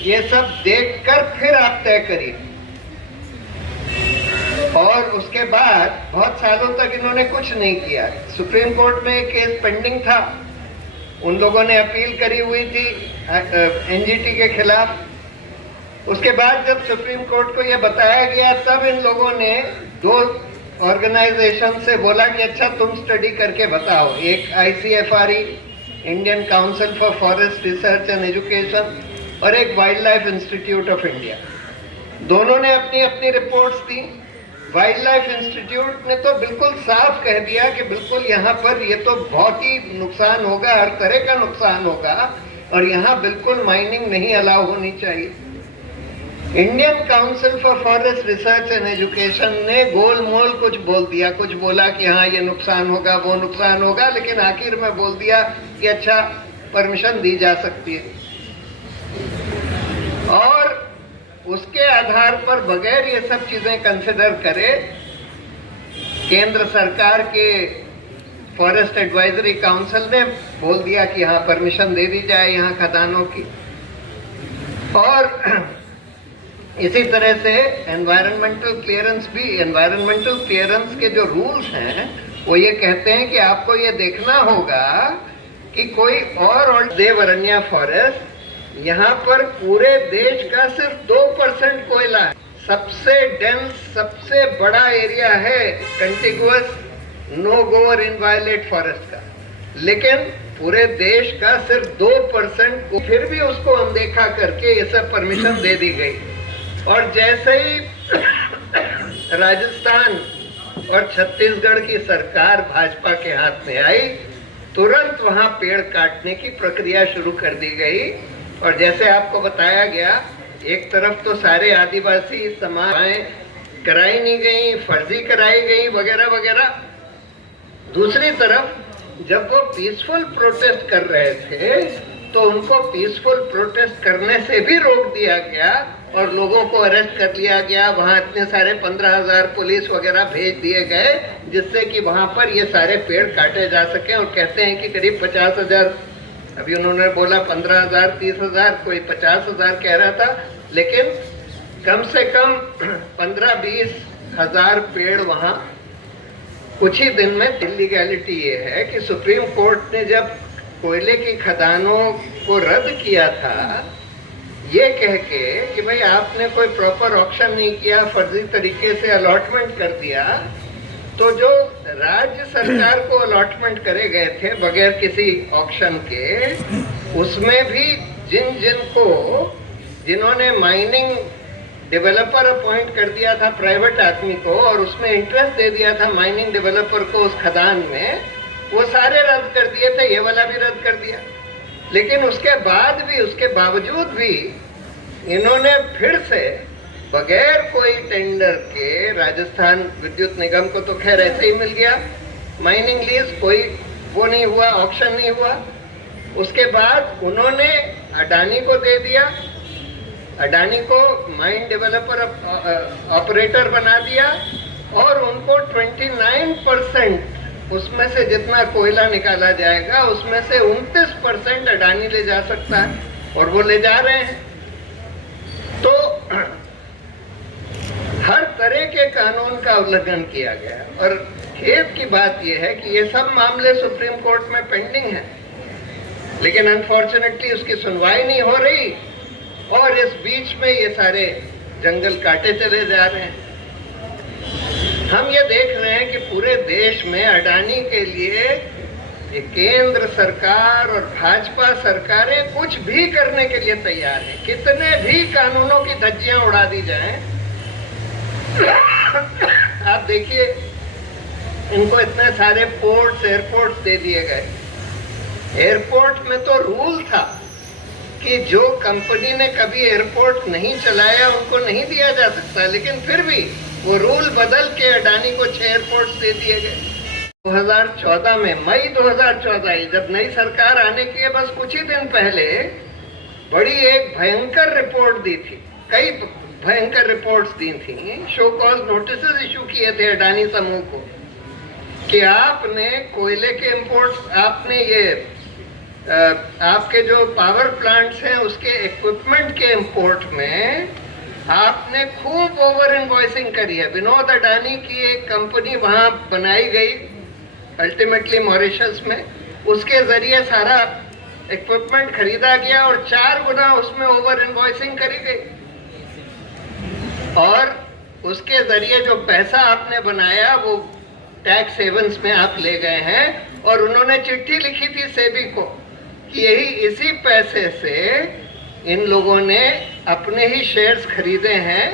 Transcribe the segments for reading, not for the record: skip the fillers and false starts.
ये सब देखकर फिर आप तय करिए। और उसके बाद बहुत सालों तक इन्होंने कुछ नहीं किया। सुप्रीम कोर्ट में एक केस पेंडिंग था, उन लोगों ने अपील करी हुई थी एनजीटी के खिलाफ। उसके बाद जब सुप्रीम कोर्ट को यह बताया गया, तब इन लोगों ने 2 ऑर्गेनाइजेशन से बोला कि अच्छा तुम स्टडी करके बताओ। एक ICFRE, Indian council for forest research and education, और एक wild life institute of India. दोनों ने अपनी अपनी रिपोर्ट्स दी। वाइल्ड लाइफ इंस्टीट्यूट ने तो बिल्कुल साफ कह दिया कि बिल्कुल यहाँ पर ये तो बहुत ही नुकसान होगा, हर तरह का नुकसान होगा, और यहाँ बिल्कुल माइनिंग नहीं अलाउ होनी चाहिए। Indian council for forest research and education ने गोलमोल कुछ बोल दिया, कुछ बोला कि हाँ ये नुकसान होगा, वो नुकसान होगा, लेकिन आखिर में बोल दिया कि अच्छा परमिशन दी जा सकती है। और उसके आधार पर बगैर ये सब चीजें कंसिडर करे, केंद्र सरकार के फॉरेस्ट एडवाइजरी काउंसिल ने बोल दिया कि हाँ परमिशन दे दी जाए यहाँ खदानों की। और इसी तरह से एनवायरमेंटल क्लियरेंस के जो रूल्स हैं वो ये कहते हैं कि आपको ये देखना होगा कि कोई और देवरण्या फॉरेस्ट, यहाँ पर पूरे देश का सिर्फ 2% कोयला है। सबसे डेंस, सबसे बड़ा एरिया है कंटिगुअस नो गो और इनवायलेट फॉरेस्ट का, लेकिन पूरे देश का सिर्फ 2% को फिर भी उसको अनदेखा करके ये सब परमिशन दे दी गई। और जैसे ही राजस्थान और छत्तीसगढ़ की सरकार भाजपा के हाथ में आई, तुरंत वहां पेड़ काटने की प्रक्रिया शुरू कर दी गई। और जैसे आपको बताया गया, एक तरफ तो सारे आदिवासी समाएं कराई नहीं गई, फर्जी कराई गई वगैरह वगैरह। दूसरी तरफ जब वो पीसफुल प्रोटेस्ट कर रहे थे तो उनको पीसफुल प्रोटेस्ट करने से भी रोक दिया गया और लोगों को अरेस्ट कर लिया गया। वहां इतने सारे 15,000 पुलिस वगैरह भेज दिए गए जिससे कि वहां पर ये सारे पेड़ काटे जा सके। और कहते हैं कि करीब 50,000, अभी उन्होंने बोला 15,000, 30,000, कोई 50,000 कह रहा था, लेकिन कम से कम 15-20 हजार पेड़ वहां कुछ ही दिन में। इलीगैलिटी ये है कि सुप्रीम कोर्ट ने जब कोयले की खदानों को रद्द किया था, ये कह के कि भाई आपने कोई प्रॉपर ऑक्शन नहीं किया, फर्जी तरीके से अलॉटमेंट कर दिया, तो जो राज्य सरकार को अलॉटमेंट करे गए थे बगैर किसी ऑक्शन के, उसमें भी जिन्होंने माइनिंग डेवलपर अपॉइंट कर दिया था प्राइवेट आदमी को और उसमें इंटरेस्ट दे दिया था माइनिंग डेवलपर को उस खदान में, वो सारे रद्द कर दिए थे, ये वाला भी रद्द कर दिया। लेकिन उसके बावजूद भी इन्होंने फिर से बगैर कोई टेंडर के, राजस्थान विद्युत निगम को तो खैर ऐसे ही मिल गया माइनिंग लीज, कोई वो नहीं हुआ, ऑक्शन नहीं हुआ। उसके बाद उन्होंने अडानी को दे दिया, अडानी को माइन डेवलपर ऑपरेटर बना दिया और उनको 29% उसमें से जितना कोयला निकाला जाएगा उसमें से 29% अडानी ले जा सकता है और वो ले जा रहे हैं। तो हर तरह के कानून का उल्लंघन किया गया। और खेद की बात यह है कि ये सब मामले सुप्रीम कोर्ट में पेंडिंग हैं, लेकिन अनफॉर्चुनेटली उसकी सुनवाई नहीं हो रही और इस बीच में ये सारे जंगल काटे चले जा रहे हैं। हम ये देख रहे हैं कि पूरे देश में अडानी के लिए केंद्र सरकार और भाजपा सरकारें कुछ भी करने के लिए तैयार हैं। कितने भी कानूनों की धज्जियां उड़ा दी जाएं, आप देखिए इनको इतने सारे पोर्ट्स, एयरपोर्ट्स दे दिए गए। एयरपोर्ट में तो रूल था कि जो कंपनी ने कभी एयरपोर्ट नहीं चलाया उनको नहीं दिया जा सकता, लेकिन फिर भी वो रूल बदल के अडानी को 6 एयरपोर्ट्स दे दिए गए। 2014 में, मई 2014, जब नई सरकार आने के बस कुछ ही दिन पहले बड़ी एक भयंकर रिपोर्ट दी थी, कई भयंकर रिपोर्ट्स दी थी, शो कॉज नोटिस इशू किए थे अडानी समूह को कि आपने कोयले के इंपोर्ट्स, आपने ये आपके जो पावर प्लांट्स हैं उसके इक्विपमेंट के इंपोर्ट में आपने खूब ओवर इनवॉइसिंग करी है। विनोद अडानी की एक कंपनी वहां बनाई गई अल्टीमेटली मॉरिशस में, उसके जरिए सारा इक्विपमेंट खरीदा गया और 4 गुना उसमें ओवर इनवॉइसिंग करी गई, और उसके जरिए जो पैसा आपने बनाया वो टैक्स हेवंस में आप ले गए हैं। और उन्होंने चिट्ठी लिखी थी सेबी को कि यही इसी पैसे से इन लोगों ने अपने ही शेयर्स खरीदे हैं,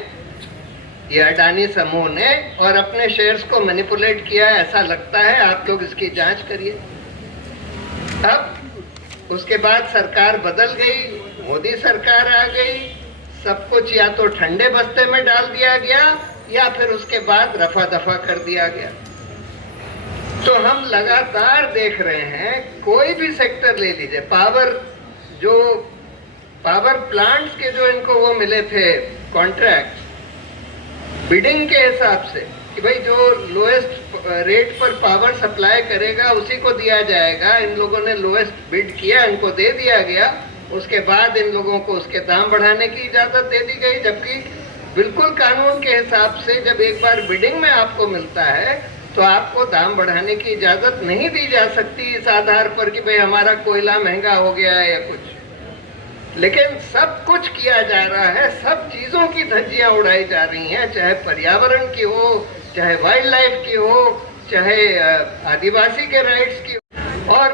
ये अडानी समूह ने, और अपने शेयर्स को मैनिपुलेट किया है, ऐसा लगता है। आप लोग इसकी जांच करिए। अब उसके बाद सरकार बदल गई, मोदी सरकार आ गई, सब कुछ या तो ठंडे बस्ते में डाल दिया गया या फिर उसके बाद रफा दफा कर दिया गया। तो हम लगातार देख रहे हैं, कोई भी सेक्टर ले लीजिए, पावर प्लांट्स के जो इनको वो मिले थे कॉन्ट्रैक्ट बिडिंग के हिसाब से कि भाई जो लोएस्ट रेट पर पावर सप्लाई करेगा उसी को दिया जाएगा। इन लोगों ने लोएस्ट बिड किया, इनको दे दिया गया। उसके बाद इन लोगों को उसके दाम बढ़ाने की इजाजत दे दी गई, जबकि बिल्कुल कानून के हिसाब से जब एक बार बिडिंग में आपको मिलता है तो आपको दाम बढ़ाने की इजाजत नहीं दी जा सकती इस आधार पर कि भाई हमारा कोयला महंगा हो गया है या कुछ। लेकिन सब कुछ किया जा रहा है, सब चीजों की धज्जियां उड़ाई जा रही हैं, चाहे पर्यावरण की हो, चाहे वाइल्ड लाइफ की हो, चाहे आदिवासी के राइट्स की हो। और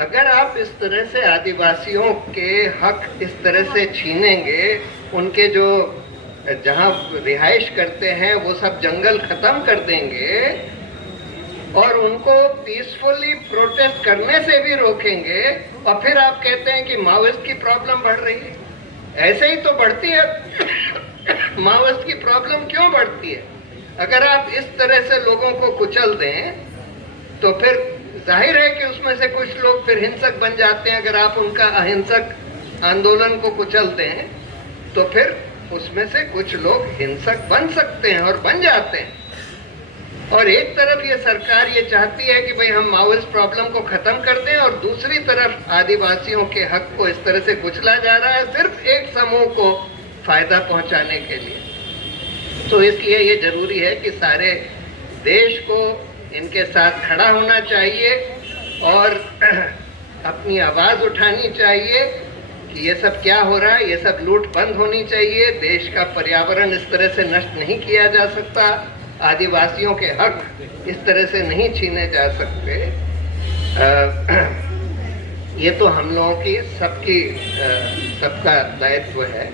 अगर आप इस तरह से आदिवासियों के हक इस तरह से छीनेंगे, उनके जो जहां रिहाइश करते हैं वो सब जंगल खत्म कर देंगे और उनको पीसफुली प्रोटेस्ट करने से भी रोकेंगे, और फिर आप कहते हैं कि माओइस्ट की प्रॉब्लम बढ़ रही है। ऐसे ही तो बढ़ती है। माओइस्ट की प्रॉब्लम क्यों बढ़ती है? अगर आप इस तरह से लोगों को कुचल दें तो फिर जाहिर है कि उसमें से कुछ लोग फिर हिंसक बन जाते हैं। अगर आप उनका अहिंसक आंदोलन को कुचलते हैं तो फिर उसमें से कुछ लोग हिंसक बन सकते हैं और बन जाते हैं। और एक तरफ ये सरकार ये चाहती है कि भाई हम माओइस्ट प्रॉब्लम को खत्म कर दें, और दूसरी तरफ आदिवासियों के हक को इस तरह से कुचला जा रहा है सिर्फ एक समूह को फायदा पहुंचाने के लिए। तो इसलिए ये जरूरी है कि सारे देश को इनके साथ खड़ा होना चाहिए और अपनी आवाज उठानी चाहिए कि ये सब क्या हो रहा है, ये सब लूट बंद होनी चाहिए। देश का पर्यावरण इस तरह से नष्ट नहीं किया जा सकता, आदिवासियों के हक इस तरह से नहीं छीने जा सकते। ये तो हम लोगों की सबका दायित्व है।